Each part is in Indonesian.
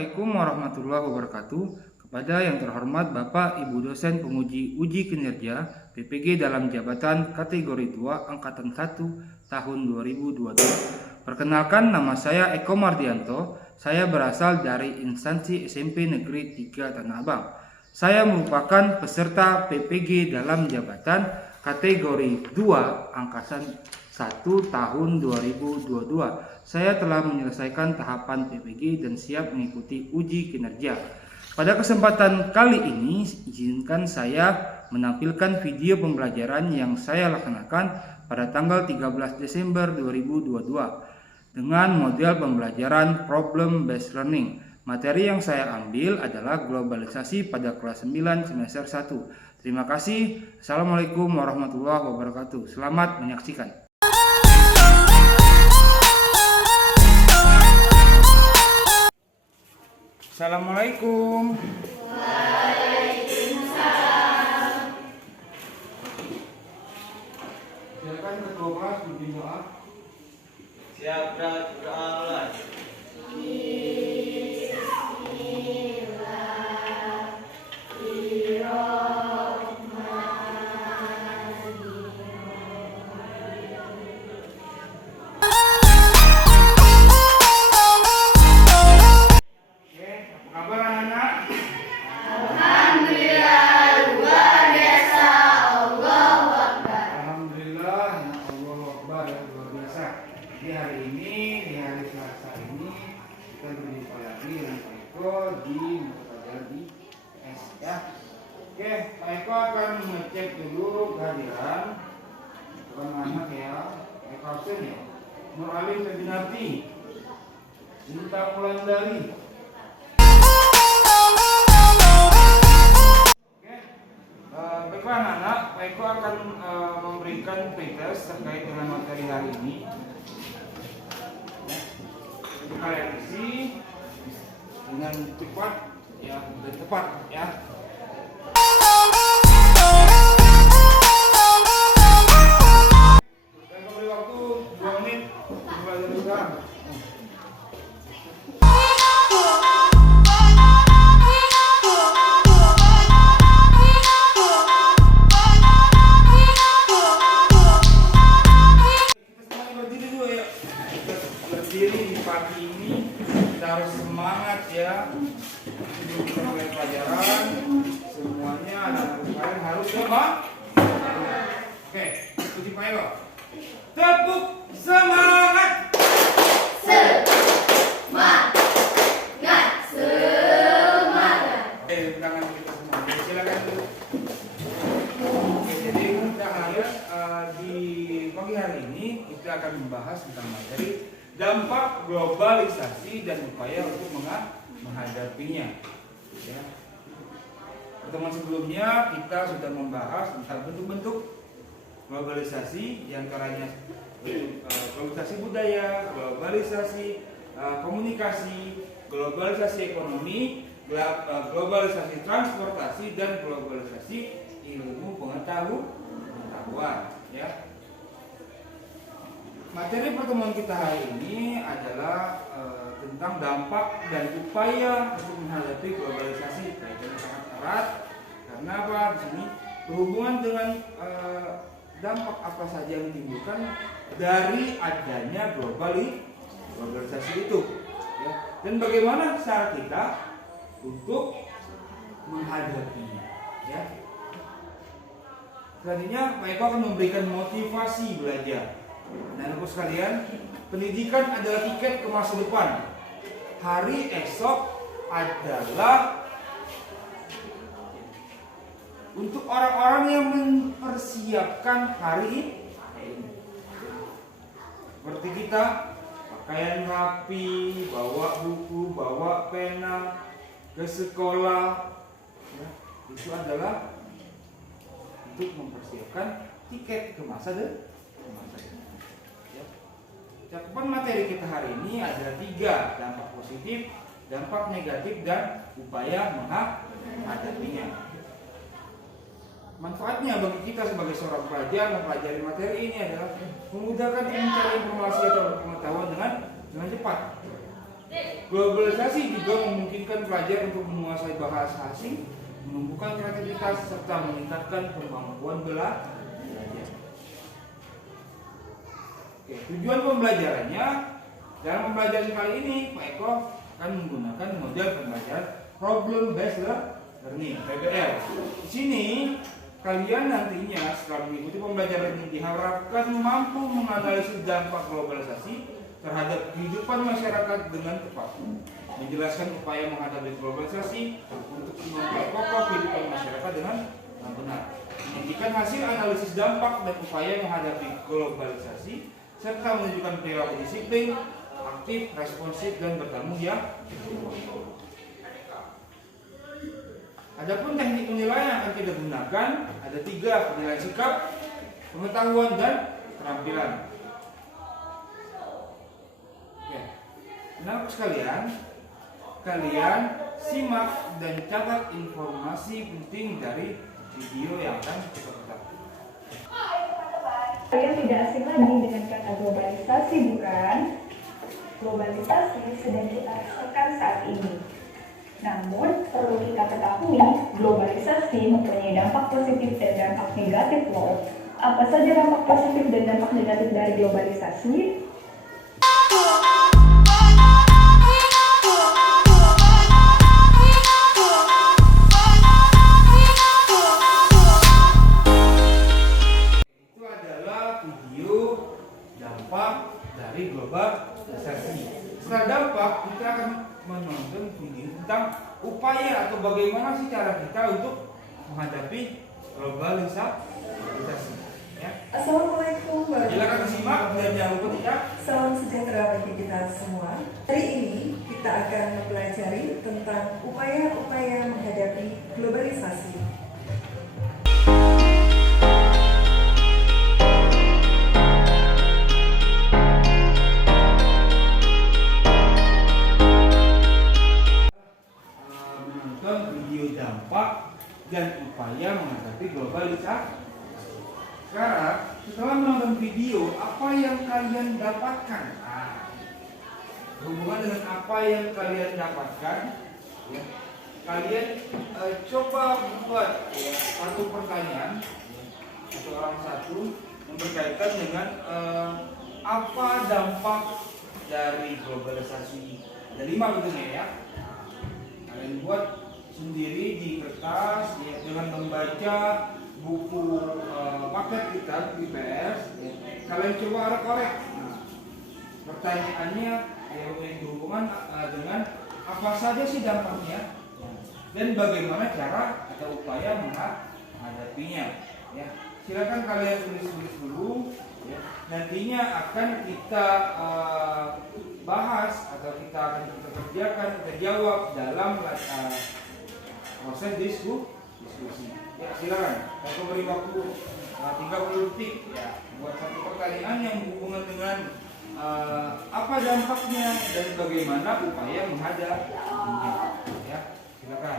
Assalamualaikum warahmatullahi wabarakatuh. Kepada yang terhormat Bapak Ibu dosen penguji uji kinerja PPG dalam jabatan kategori 2 angkatan 1 tahun 2022. Perkenalkan, nama saya Eko Mardianto. Saya berasal dari instansi SMP Negeri 3 Tanah Abang. Saya merupakan peserta PPG dalam jabatan kategori 2 angkatan 1 tahun 2022. Saya telah menyelesaikan tahapan PPG dan siap mengikuti uji kinerja. Pada kesempatan kali ini, izinkan saya menampilkan video pembelajaran yang saya laksanakan pada tanggal 13 Desember 2022 dengan model pembelajaran Problem Based Learning. Materi yang saya ambil adalah globalisasi pada kelas 9 semester 1. Terima kasih. Assalamualaikum warahmatullahi wabarakatuh. Selamat menyaksikan. Assalamualaikum. Waalaikumsalam. Silakan ketua kelas pimpin doa. Siap dan berdoa. Di hari Selasa ini kita berjumpa lagi dengan Pak Eko di mata pelajaran IPS ya. Oke, Pak Eko akan mengecek dulu kehadiran anak ya, Eko absen ya. Nur Alim Febinarti, Sinta Mulandari. Oke, baiklah anak-anak, Pak Eko akan memberikan pretest terkait dengan materi hari ini. Kalian isi dengan cepat ya, dan tepat ya. Saya beri waktu 2 menit mulai dari sekarang. Pagi ini kita harus semangat ya, sebelum kita mulai pelajaran semuanya anak-anak kalian harus semangat. Oke, ikuti Pak Eko. Tepuk semangat. Semangat. Oke, tangan kita semua. Oke, silakan dulu. Oke, jadi di pagi hari ini kita akan membahas tentang materi dampak globalisasi dan upaya untuk menghadapinya. Ya. Pertemuan sebelumnya kita sudah membahas tentang bentuk-bentuk globalisasi, diantaranya globalisasi budaya, globalisasi komunikasi, globalisasi ekonomi, globalisasi transportasi, dan globalisasi ilmu pengetahuan. Ya. Materi pertemuan kita hari ini adalah tentang dampak dan upaya untuk menghadapi globalisasi. Kaitannya sangat erat karena apa? Di sini berhubungan dengan dampak apa saja yang ditimbulkan dari adanya globalisasi itu, ya. Dan bagaimana cara kita untuk menghadapinya, ya. Selanjutnya Pak Eko akan memberikan motivasi belajar. Anak-anakku sekalian, pendidikan adalah tiket ke masa depan. Hari esok adalah untuk orang-orang yang mempersiapkan hari ini. Seperti kita, pakaian rapi, bawa buku, bawa pena ke sekolah, ya, itu adalah untuk mempersiapkan tiket ke masa depan. Cakupan materi kita hari ini ada 3, dampak positif, dampak negatif, dan upaya menghadapinya. Manfaatnya bagi kita sebagai seorang pelajar mempelajari materi ini adalah memudahkan mencari informasi atau pengetahuan dengan cepat. Globalisasi juga memungkinkan memungkinkan pelajar untuk menguasai bahasa asing, menumbuhkan kreativitas, serta meningkatkan kemampuan belajar. Oke, tujuan pembelajarannya, dalam pembelajaran kali ini Pak Eko akan menggunakan model pembelajaran Problem Based Learning (PBL). Di sini kalian nantinya setelah mengikuti pembelajaran ini diharapkan mampu menganalisis dampak globalisasi terhadap kehidupan masyarakat dengan tepat, menjelaskan upaya menghadapi globalisasi untuk memperkokoh kehidupan masyarakat dengan benar, menyajikan hasil analisis dampak dan upaya menghadapi globalisasi, serta menunjukkan perilaku disiplin, aktif, responsif, dan bertanggung jawab. Adapun teknik penilaian yang akan kita gunakan ada 3: penilaian sikap, pengetahuan, dan keterampilan. Oke, anak sekalian, kalian simak dan catat informasi penting dari video yang akan kita putar. Kalian tidak asing lagi dengan kata globalisasi, bukan? Globalisasi sedang kita rasakan saat ini. Namun, perlu kita ketahui, globalisasi mempunyai dampak positif dan dampak negatif loh. Apa saja dampak positif dan dampak negatif dari globalisasi? Itu adalah video dampak dari globalisasi. Setelah dampak, kita akan menonton video tentang upaya atau bagaimana sih cara kita untuk menghadapi globalisasi. Ya. Assalamualaikum Silakan disimak dan jangan lupa tidak. Salam sejahtera bagi kita semua. Hari ini kita akan mempelajari tentang upaya-upaya menghadapi globalisasi. Menonton video dampak dan upaya menghadapi globalisasi. Sekarang, setelah menonton video, apa yang kalian dapatkan? Berhubungan dengan apa yang kalian dapatkan, ya, kalian coba buat satu pertanyaan, satu orang satu, yang berkaitan dengan apa dampak dari globalisasi. Ada 5 bentuknya ya. Kalian buat sendiri di kertas ya, dengan membaca buku paket kita di PS ya. Kalian coba orek-orek. Pertanyaannya yang berhubungan dengan apa saja sih dampaknya dan bagaimana cara atau upaya menghadapinya ya. Silakan kalian tulis dulu ya. Nantinya akan kita bahas atau kita akan kerjakan, kita jawab dalam proses diskusi. Ya, silakan. Saya beri waktu 30 detik ya buat satu pertanyaan yang berhubungan dengan apa dampaknya dan bagaimana upaya menghadapinya. Ya, silakan.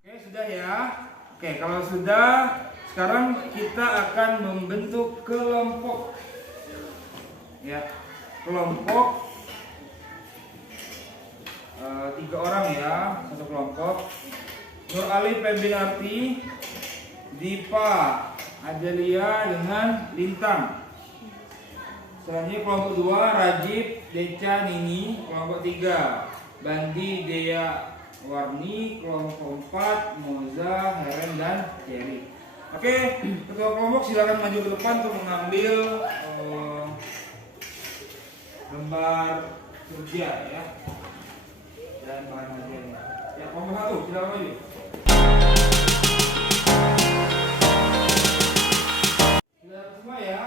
Oke, sudah ya. Oke, kalau sudah, sekarang kita akan membentuk kelompok. Ya, kelompok 3 orang ya, satu kelompok. Nur Ali Febriarti, Dipa Adelia dengan Lintang. Selanjutnya kelompok 2 Rajib Deca Nini. Kelompok 3 Bandi Dea Warni. Kelompok 4 Moza Heren dan Jerry. Oke, ketua kelompok silakan maju ke depan untuk mengambil lembar kerja ya dan bahan materialnya. Ya, kelompok 1 silakan maju. Sudah semua ya.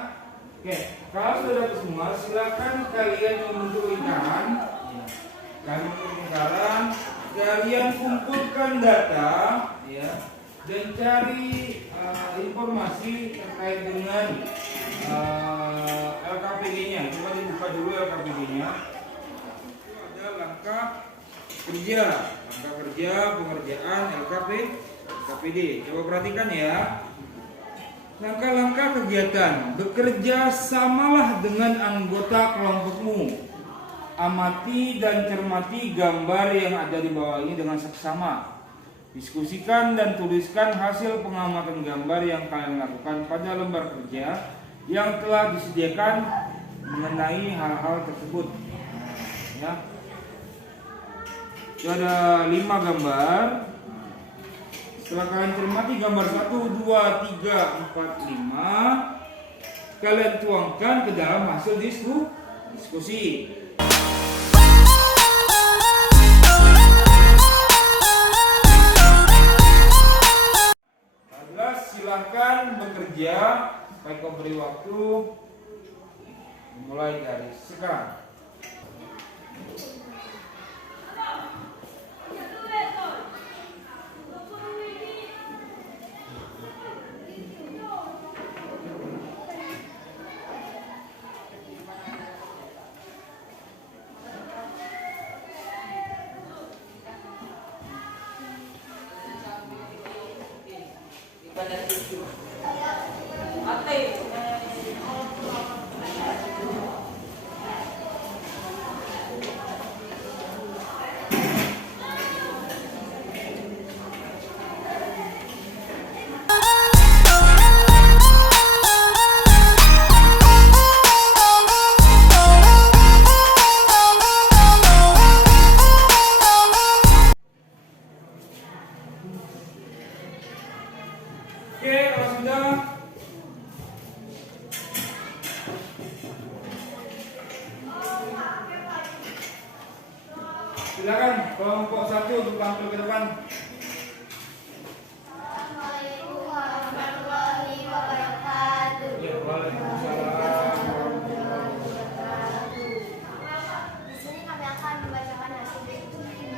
Oke, kalau sudah semua silakan kalian membentuk lingkaran. Kalian membentuk lingkaran, kalian kumpulkan data ya dan cari informasi terkait dengan LKPD-nya. Coba dibuka dulu LKPD-nya. Itu ada langkah kerja, pengerjaan LKPD. Coba perhatikan ya. Langkah-langkah kegiatan: bekerja samalah dengan anggota kelompokmu. Amati dan cermati gambar yang ada di bawah ini dengan seksama. Diskusikan dan tuliskan hasil pengamatan gambar yang kalian lakukan pada lembar kerja yang telah disediakan mengenai hal-hal tersebut. Ya. Itu ada 5 gambar. Setelah kalian cermati gambar 1, 2, 3, 4, 5, kalian tuangkan ke dalam hasil diskusi. Silahkan bekerja. Baik, kau beri waktu mulai dari sekarang. Oke, kalau sudah, silakan kelompok 1 untuk tampil ke depan. Assalamualaikum warahmatullahi wabarakatuh. Ya, waalaikumsalam. Di sini kami akan membacakan hasil diskusi.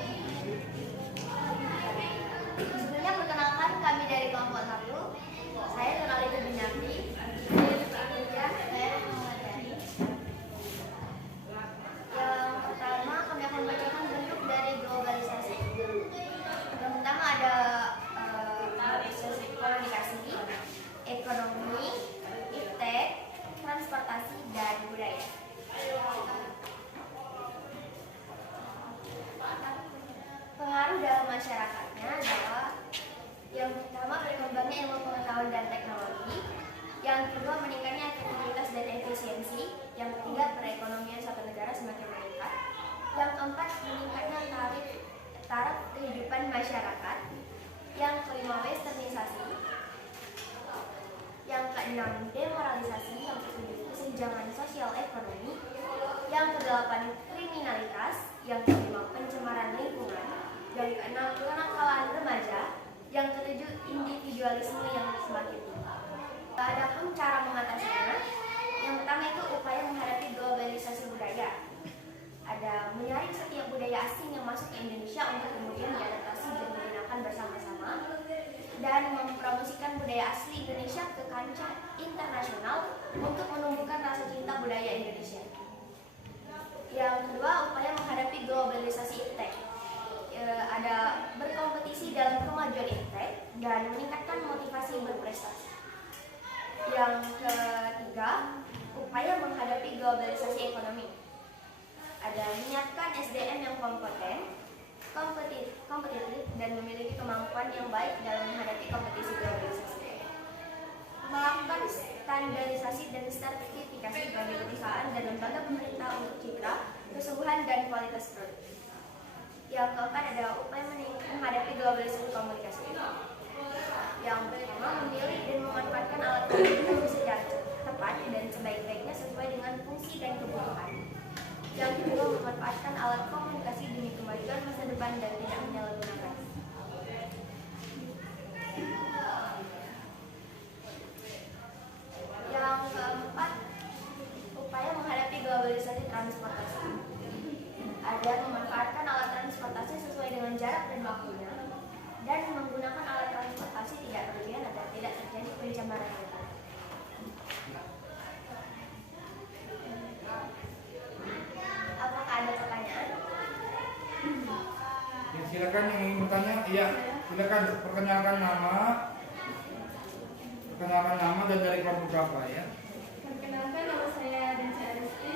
Sebelumnya perkenalkan kami dari kelompok 1. Saya Nuraliza Binarti. Saya mengajar. Yang pertama kami akan bacakan bentuk dari globalisasi. Yang pertama ada komunikasi, ekonomi, iptek, transportasi, dan budaya. Pengaruh dalam masyarakatnya adalah yang pertama berkembangnya ilmu pengetahuan dan teknologi, yang kedua meningkatnya efektivitas dan efisiensi, yang ketiga perekonomian suatu negara semakin meningkat, yang keempat meningkatnya taraf kehidupan masyarakat, yang kelima westernisasi, yang keenam demoralisasi, yang ketujuh kesenjangan sosial ekonomi, yang kedelapan kriminalitas, yang kelima pencemaran lingkungan, yang keenam kenakalan remaja, yang ketujuh individualisme yang semakin tinggi. Adapun cara mengatasinya, yang pertama itu upaya menghadapi globalisasi budaya. Ada menyaring setiap budaya asing yang masuk ke Indonesia untuk kemudian diadaptasi dan digunakan bersama-sama, dan mempromosikan budaya asli Indonesia ke kancah internasional untuk menumbuhkan rasa cinta budaya Indonesia. Yang kedua, upaya menghadapi globalisasi iptek. Ada berkompetisi dalam kemajuan iptek dan meningkatkan motivasi berprestasi. Yang ketiga, upaya menghadapi globalisasi ekonomi. Ada menyiapkan SDM yang kompeten, kompetitif, dan memiliki kemampuan yang baik dalam menghadapi kompetisi globalisasi. Melakukan standarisasi dan sertifikasi bagi perusahaan dan lembaga pemerintah untuk citra, kesubuhan, dan kualitas produk. Yang keempat ada upaya menghadapi globalisasi komunikasi. Yang pertama, memilih dan memanfaatkan alat komunikasi secara tepat dan sebaik-baiknya sesuai dengan fungsi dan kebutuhan. Yang kedua, memanfaatkan alat komunikasi demi kemajuan masa depan dan tidak menyalahgunakan. Yang keempat, upaya menghadapi globalisasi transportasi. Ada memanfaatkan alat transportasi sesuai dengan jarak dan waktunya, dan menggunakan alat transportasi tidak berlebihan agar tidak terjadi pencemaran lingkungan. Apakah ada pertanyaan? Ya, silakan yang ingin bertanya. Iya, silakan perkenalkan nama dan dari kelompok berapa ya. Perkenalkan, nama saya Densi Aristi.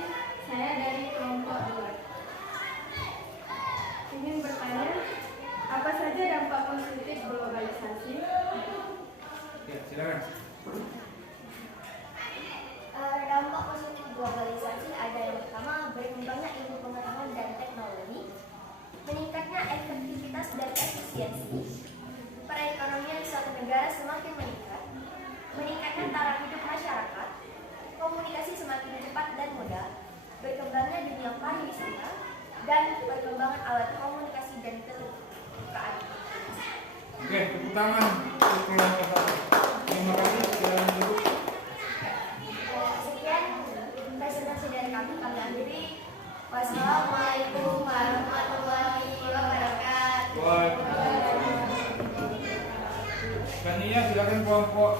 Saya dari kelompok 2. dan perkembangan alat komunikasi dan keterbukaan. Oke, tepuk tangan untuk kelompok 1. Terima kasih, silakan duduk. Sekian presentasi dari kami akhiri. Wassalamualaikum warahmatullahi wabarakatuh. Selanjutnya silakan kelompok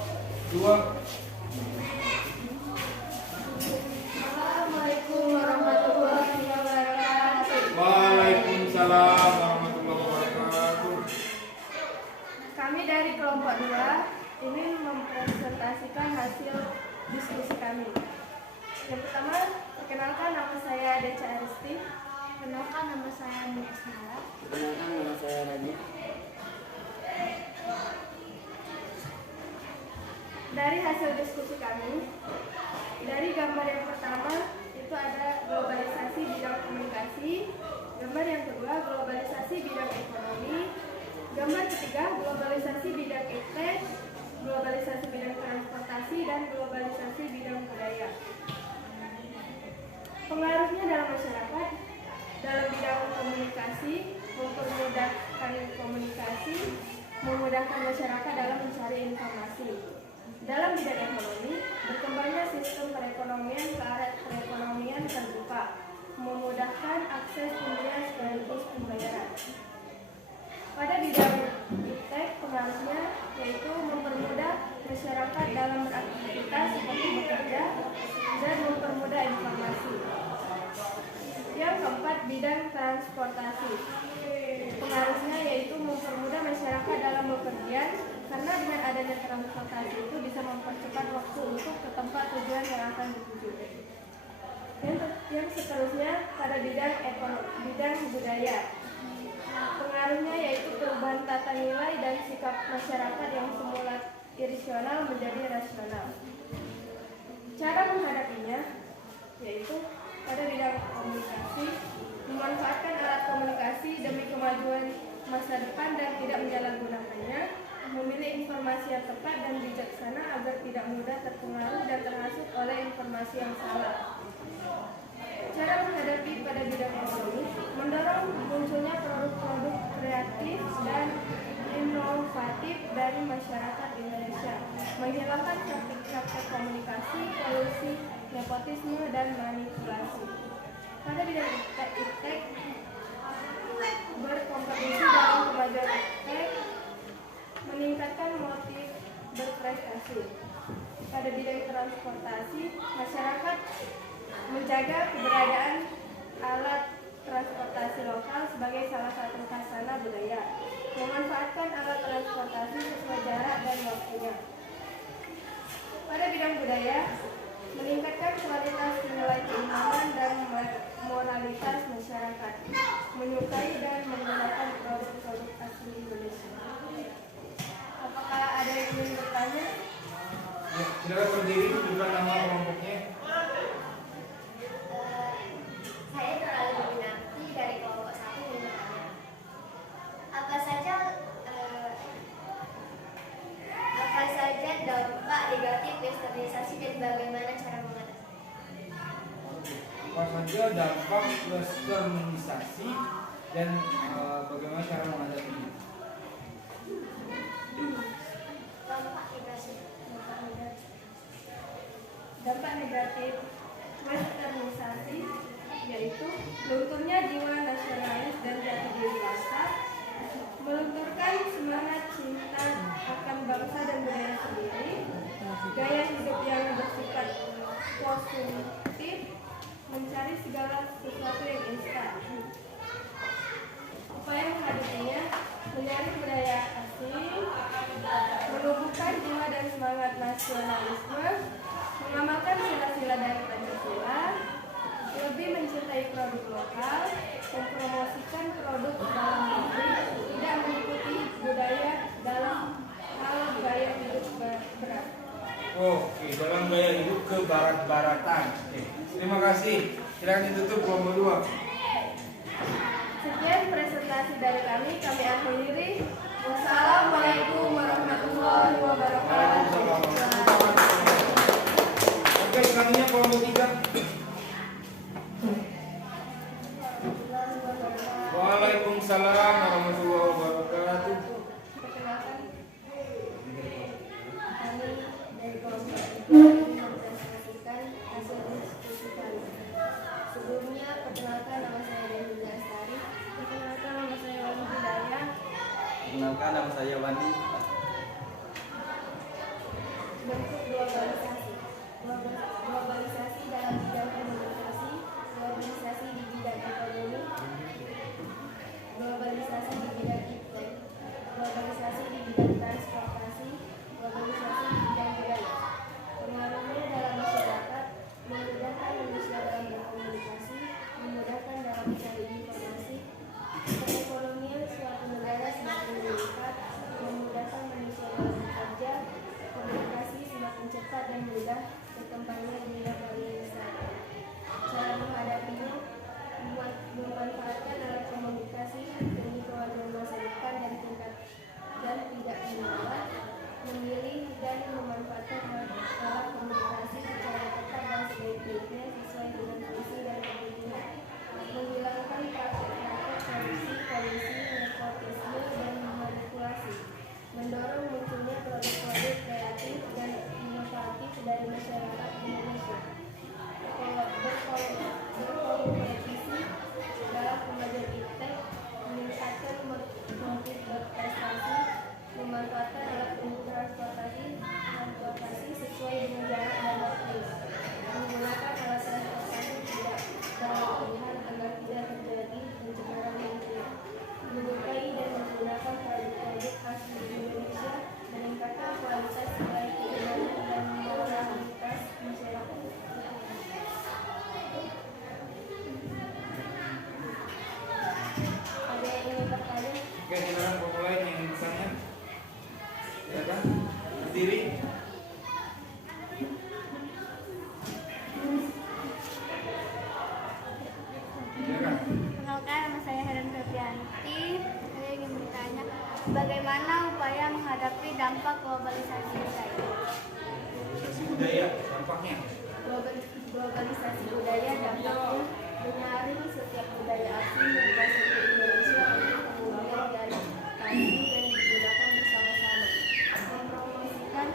2. Assalamualaikum warahmatullahi wabarakatuh. Waalaikumsalam warahmatullahi wabarakatuh. Kami dari kelompok 2 ingin mempresentasikan hasil diskusi kami. Yang pertama, perkenalkan nama saya Deca Aristi. Perkenalkan nama saya Nia Esmara. Perkenalkan nama saya Radit. Dari hasil diskusi kami, dari gambar yang pertama itu ada globalisasi bidang komunikasi, gambar yang kedua globalisasi bidang ekonomi, gambar ketiga globalisasi bidang iptek, globalisasi bidang transportasi, dan globalisasi bidang budaya. Pengaruhnya dalam masyarakat, dalam bidang komunikasi, mempermudahkan komunikasi, memudahkan masyarakat dalam mencari informasi. Dalam bidang ekonomi, berkembangnya sistem perekonomian ke arah perekonomian terbuka, memudahkan akses pembelian sekaligus pembayaran. Pada bidang iptek, pengaruhnya yaitu mempermudah masyarakat dalam beraktivitas seperti bekerja dan mempermudah informasi. Yang keempat, bidang transportasi. Pengaruhnya yaitu mempermudah masyarakat dalam bepergian, karena dengan adanya transportasi itu bisa mempercepat waktu untuk ke tempat tujuan yang akan dituju. Yang seterusnya pada bidang bidang budaya. Pengaruhnya yaitu perubahan tata nilai dan sikap masyarakat yang semula irasional menjadi rasional. Cara menghadapinya yaitu pada bidang komunikasi, memanfaatkan alat komunikasi demi kemajuan masa depan dan tidak menyalahgunakannya, memilih informasi yang tepat dan bijaksana agar tidak mudah terpengaruh dan terhasut oleh informasi yang salah. Cara menghadapi pada bidang ekonomi, mendorong munculnya produk-produk kreatif dan inovatif dari masyarakat Indonesia, menghilangkan praktik-praktik komunikasi, kolusi, nepotisme, dan manipulasi. Pada bidang iptek, berkompetisi dalam kemajuan iptek, meningkatkan motif berprestasi. Pada bidang transportasi, masyarakat menjaga keberadaan alat transportasi lokal sebagai salah satu khasana budaya, memanfaatkan alat transportasi sesuai jarak dan waktunya. Pada bidang budaya, meningkatkan kualitas nilai keimanan dan moralitas masyarakat, menyukai dan menggunakan produk-produk asli Indonesia. Apakah ada yang ingin bertanya? Ya, silakan berdiri, tunjukkan nama kelompoknya. Saya terlalu Minarti dari kelompok 1 ingin bertanya. Apa saja dampak negatif westernisasi dan bagaimana cara mengatasinya? Apa saja dampak westernisasi dan bagaimana cara menghadapinya? Dampak negatif westernisasi yaitu lunturnya jiwa nasionalis dan jati diri bangsa, melunturkan semangat cinta akan bangsa dan budaya sendiri, gaya hidup yang bersifat konsumtif, mencari segala sesuatu yang instan. Upaya menghadapinya, mencari budaya asing, menumbuhkan jiwa dan semangat nasionalisme, mengamalkan sila-sila dari Pancasila, lebih mencintai produk lokal, mempromosikan produk dalam negeri, tidak mengikuti budaya dalam hal gaya hidup berat. Oke, dalam gaya hidup ke barat-baratan. Oke, terima kasih. Silakan ditutup kelompok 2. Sekian presentasi dari kami akhiri. Wassalamualaikum warahmatullahi wabarakatuh. Oke, selanjutnya kelompok 3. Waalaikumsalam warahmatullahi wabarakatuh. Perkenalkan, kami dari kelompok mempresentasikan hasil diskusi kami. Sebelumnya, perkenalkan nama saya Dewi Lestari. Perkenalkan nama saya Wani Hidayah. Perkenalkan nama saya Wandi. Bentuk globalisasi. Globalisasi dalam bidang komunikasi, globalisasi di bidang ekonomi, globalisasi di bidang iptek, globalisasi di bidang transportasi, globalisasi di bidang budaya. Pengaruhnya dalam masyarakat, memudahkan manusia dalam berkomunikasi, memudahkan dalam mencari informasi. Perekonomian suatu negara semakin meningkat, memudahkan manusia dalam bekerja, komunikasi semakin cepat dan mudah, berkembangnya dunia pariwisata. Cara menghadapinya, memanfaatkan alat komunikasi demi kemajuan masa depan dan tidak menolak, memilih dan memanfaatkan alat komunikasi secara tepat dan sebaik-baiknya sesuai dengan fungsi dan kebutuhan, menghilangkan praktik-praktik korupsi, kolusi, nepotisme, dan manipulasi, mendorong munculnya produk-produk kreatif dan inovatif dari masyarakat Indonesia, berkompetisi dalam kemajuan iptek, meningkatkan motif berprestasi, memanfaatkan alat transportasi sesuai dengan jarak dan waktu, menggunakan alat transportasi tidak berlebihan agar tidak terjadi pencemaran lingkungan, menyukai dan menggunakan produk-produk asli Indonesia, meningkatkan kualitas baik kehidupan dan moralitas masyarakat. Ada yang ingin bertanya? Oke, silakan memulai yang misalnya. Silakan berdiri. Silakan. Perkenalkan, nama saya Helen Febrianti. Saya ingin bertanya, bagaimana upaya menghadapi dampak globalisasi budaya? Budaya dampaknya. Globalisasi budaya dampaknya menyaring setiap budaya asing yang masuk ke Indonesia untuk kemudian diadaptasi dan digunakan bersama-sama. Mempromosikan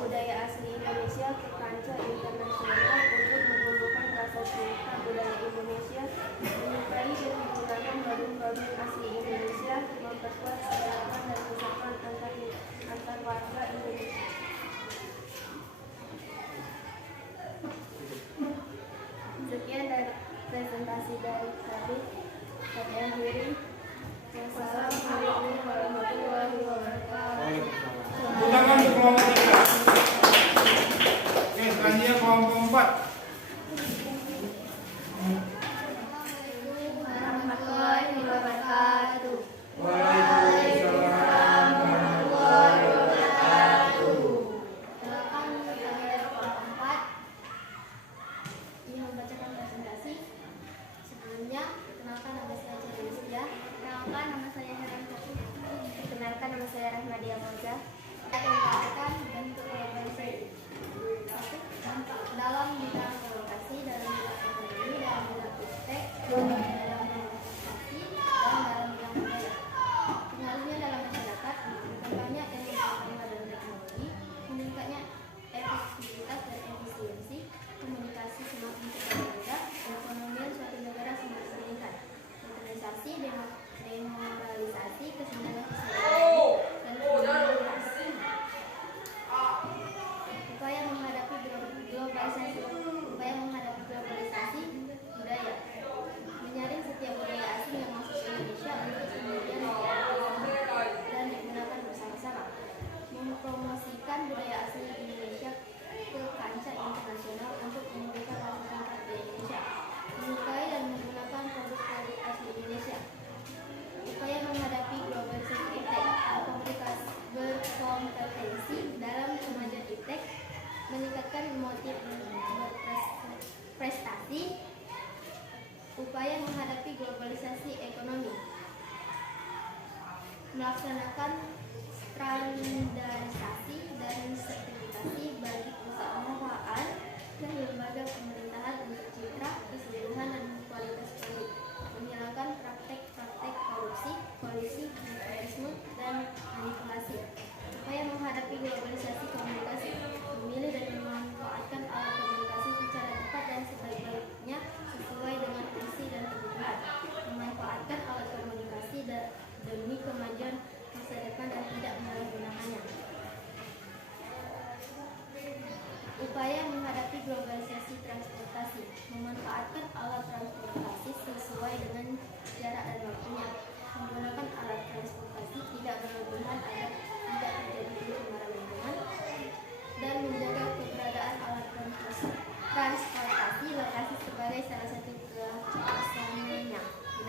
budaya asli Indonesia ke kancah internasional untuk menumbuhkan rasa cinta budaya Indonesia, menyukai dan menggunakan produk-produk asli Indonesia, memperkuat keberagaman dan persatuan antar warga Indonesia. Sekian dari presentasi dari kami. Saya akhiri. Wassalamualaikum warahmatullahi wabarakatuh. Silakan untuk kelompok 3. Oke, selanjutnya kelompok 4. Warahmatullahi wabarakatuh. Waalaikumsalam warahmatullahi wabarakatuh. Silakan kami dari kelompok 4 yang membacakan presentasi. Sebelumnya, perkenalkan nama saya Celia. Perkenalkan nama saya Helen Kopi. Perkenalkan nama saya Rahmadia Moza. Saya membacakan bentuk globalisasi. Dampak dalam bidang komunikasi, dalam bidang ekonomi, dalam bidang iptek, dalam investasi, dan dalam bidang budaya. Pengaruhnya dalam masyarakat, berkembangnya teknologi dan teknologi, meningkatnya efektivitas dan efisiensi, komunikasi semakin cepat dan mudah, perekonomian suatu negara semakin meningkat, modernisasi, demoralisasi, kesenjangan sosial, dan kriminalitas. Upaya menghadapi globalisasi budaya, menyaring setiap budaya asing yang masuk ke Indonesia untuk kemudian diadaptasi dan digunakan bersama-sama, mempromosikan budaya asli Indonesia ke kancah internasional untuk menumbuhkan rasa cinta budaya Indonesia, menyukai dan menggunakan produk-produk asli Indonesia. Upaya menghadapi globalisasi iptek, berkompetensi dalam kemajuan iptek, meningkatkan motif berprestasi. Upaya menghadapi globalisasi ekonomi, melaksanakan standarisasi dan sertifikasi bagi perusahaan dan lembaga pemerintahan untuk citra, keseluruhan dan kualitas produk, menghilangkan praktek-praktek korupsi,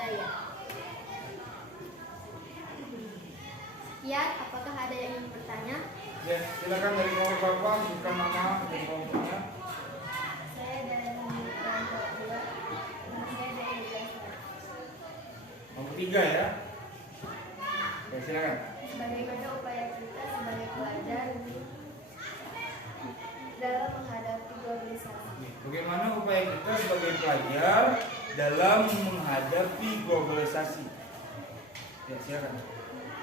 budaya. Kiat, apakah ada yang ingin bertanya? Ya, silakan dari kelompok Bapak, sebutkan nama dan kelompoknya. Saya dari kelompok 2. Saya dari kelas Kelompok 3 ya. Ya, silakan. Bagaimana upaya kita sebagai pelajar dalam menghadapi globalisasi? Bagaimana upaya kita sebagai pelajar dalam menghadapi globalisasi? Ya, silakan.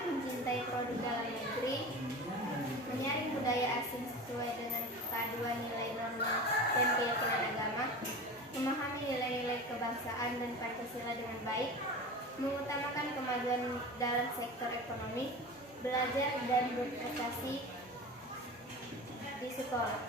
Mencintai produk dalam negeri, menyaring budaya asing sesuai dengan paduan nilai norma dan keyakinan agama, memahami nilai-nilai kebangsaan dan Pancasila dengan baik, mengutamakan kemajuan dalam sektor ekonomi, belajar dan berprestasi di sekolah.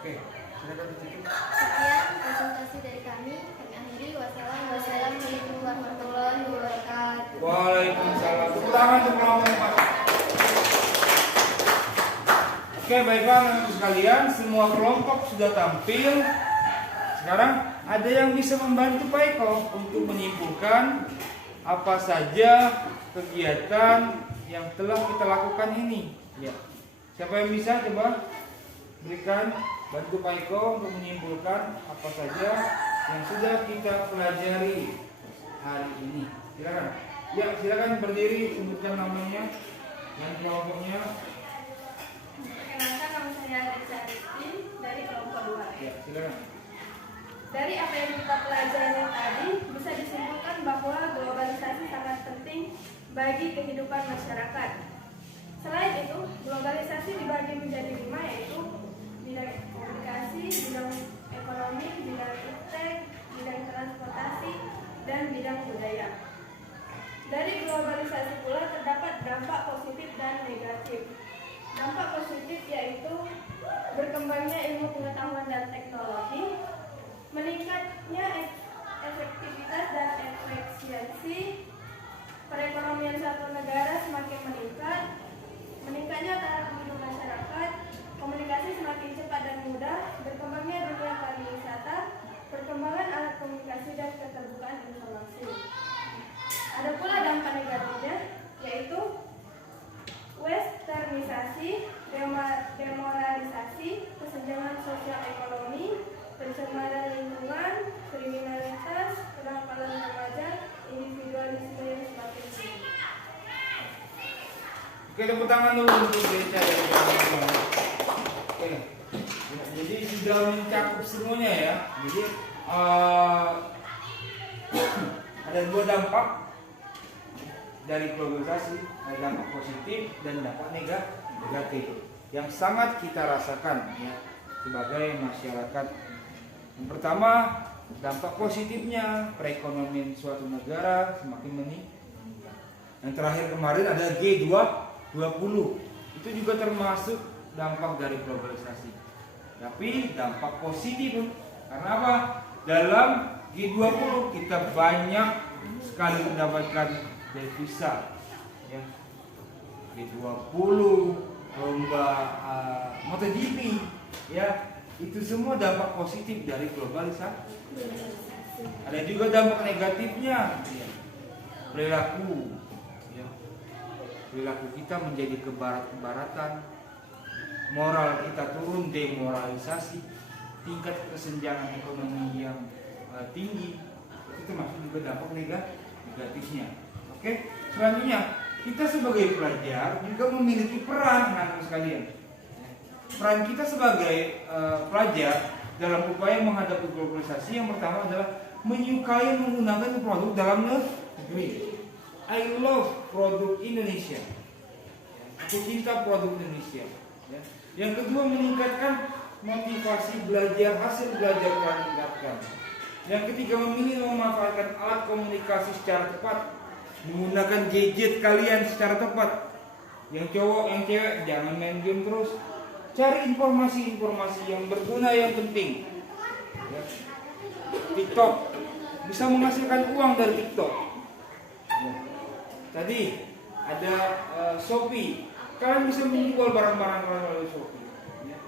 Oke, silakan ditutup. Sekian presentasi dari kami. Kami akhiri. Wassalamualaikum warahmatullahi wabarakatuh. Waalaikumsalam. Tepuk tangan untuk kelompok 4. Oke, baiklah anak sekalian, semua kelompok sudah tampil. Sekarang ada yang bisa membantu Pak Eko untuk menyimpulkan apa saja kegiatan yang telah kita lakukan ini. Ya. Siapa yang bisa coba berikan bantu Pak Eko untuk menyimpulkan apa saja yang sudah kita pelajari hari ini. Silakan. Ya, silakan berdiri, sebutkan namanya dan kelompoknya. Perkenalkan, nama saya Reza Rizky dari kelompok 2. Ya, silakan. Dari apa yang kita pelajari tadi, bisa disimpulkan bahwa globalisasi sangat penting bagi kehidupan masyarakat. Selain itu, globalisasi dibagi menjadi 5, yaitu bidang komunikasi, bidang ekonomi, bidang iptek, bidang transportasi, dan bidang budaya. Dari globalisasi pula terdapat dampak positif dan negatif. Dampak positif yaitu berkembangnya ilmu pengetahuan dan teknologi, meningkatnya efektivitas dan efisiensi, perekonomian satu negara semakin meningkat, meningkatnya taraf hidup masyarakat, komunikasi semakin cepat dan mudah, berkembangnya dunia pariwisata, perkembangan alat komunikasi dan keterbukaan informasi. Ada pula dampak negatifnya, yaitu westernisasi, demoralisasi, kesenjangan sosial ekonomi, pencemaran lingkungan, kriminalitas, kenakalan remaja, individualisme yang semakin tinggi. Oke, tepuk tangan dulu untuk Beca dari kelompok. Oke, jadi sudah mencakup semuanya ya. Jadi ada 2 dampak dari globalisasi, ada dampak positif dan dampak negatif yang sangat kita rasakan ya sebagai masyarakat. Yang pertama, dampak positifnya perekonomian suatu negara semakin meningkat. Yang terakhir kemarin ada G20, itu juga termasuk dampak dari globalisasi. Tapi dampak positif karena apa? Dalam G20 kita banyak sekali mendapatkan devisa ya. G20, lomba MotoGP ya, itu semua dampak positif dari globalisasi. Ada juga dampak negatifnya ya. Perilaku ya. Perilaku kita menjadi kebarat-kebaratan, moral kita turun, demoralisasi, tingkat kesenjangan ekonomi yang tinggi, itu termasuk juga dampak negatifnya. Oke, selanjutnya kita sebagai pelajar juga memiliki peran, anak-anak sekalian. Peran kita sebagai pelajar dalam upaya menghadapi globalisasi yang pertama adalah menyukai menggunakan produk dalam negeri. I love produk Indonesia. Aku cinta produk Indonesia. Yang kedua, meningkatkan motivasi belajar, hasil belajar yang ditingkatkan. Yang ketiga, memilih memanfaatkan alat komunikasi secara tepat, menggunakan gadget kalian secara tepat. Yang cowok, yang cewek, jangan main game terus. Cari informasi-informasi yang berguna, yang penting. Ya. TikTok bisa menghasilkan uang dari TikTok. Ya. Tadi ada Shopee, kalian bisa menjual barang-barang melalui Shopee. Ya.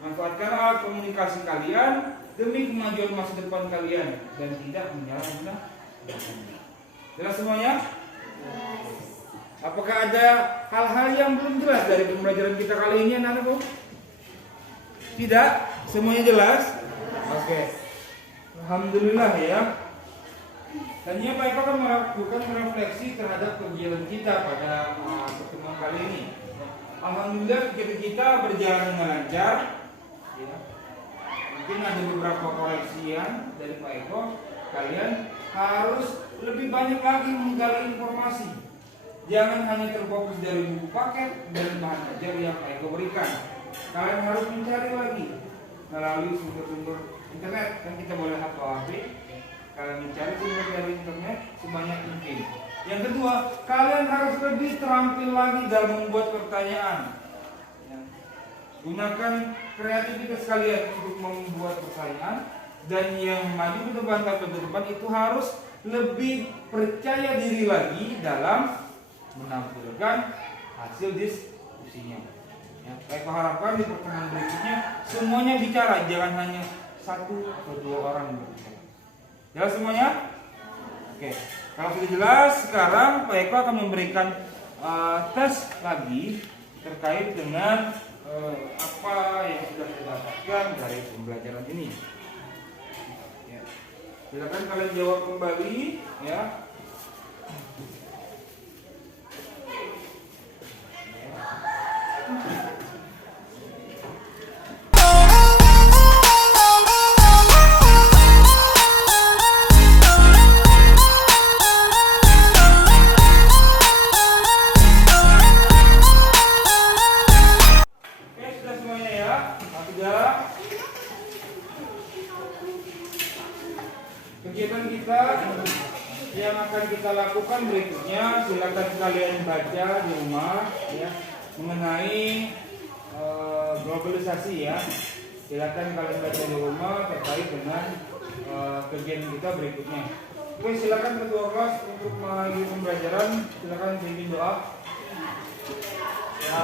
Manfaatkan alat komunikasi kalian demi kemajuan masa depan kalian dan tidak menyalahgunakan. Jelas semuanya? Apakah ada hal-hal yang belum jelas dari pembelajaran kita kali ini, anak-anakku? Tidak? Semuanya jelas? Oke. Alhamdulillah ya. Tadinya Pak Eko akan melakukan refleksi terhadap kegiatan kita pada pertemuan kali ini. Alhamdulillah kegiatan kita berjalan dengan lancar. Ya. Mungkin ada beberapa koreksian dari Pak Eko. Kalian harus lebih banyak lagi menggali informasi. Jangan hanya terfokus dari buku paket dan bahan ajar yang Pak Eko berikan. Kalian harus mencari lagi melalui sumber-sumber internet. Kan kita boleh hafal HP. Kalian mencari sumber dari internet sebanyak mungkin. Yang kedua, kalian harus lebih terampil lagi dalam membuat pertanyaan. Ya. Gunakan kreativitas kalian untuk membuat pertanyaan. Dan yang maju ke depan atau ke depan itu harus lebih percaya diri lagi dalam menampilkan hasil diskusinya. Ya, saya harapkan di pertemuan berikutnya semuanya bicara, jangan hanya satu atau dua orang berbicara. Jelas semuanya? Oke. Kalau sudah jelas, sekarang Pak Eko akan memberikan tes lagi terkait dengan apa yang sudah kita dapatkan dari pembelajaran ini. Ya. Silakan kalian jawab kembali, ya. Kegiatan kita yang akan kita lakukan berikutnya, silakan kalian baca di rumah ya mengenai globalisasi ya. Silakan kalian baca di rumah terkait dengan kegiatan kita berikutnya. Oke, silakan ketua kelas untuk mengakhiri pembelajaran. Silakan pimpin doa. Ya,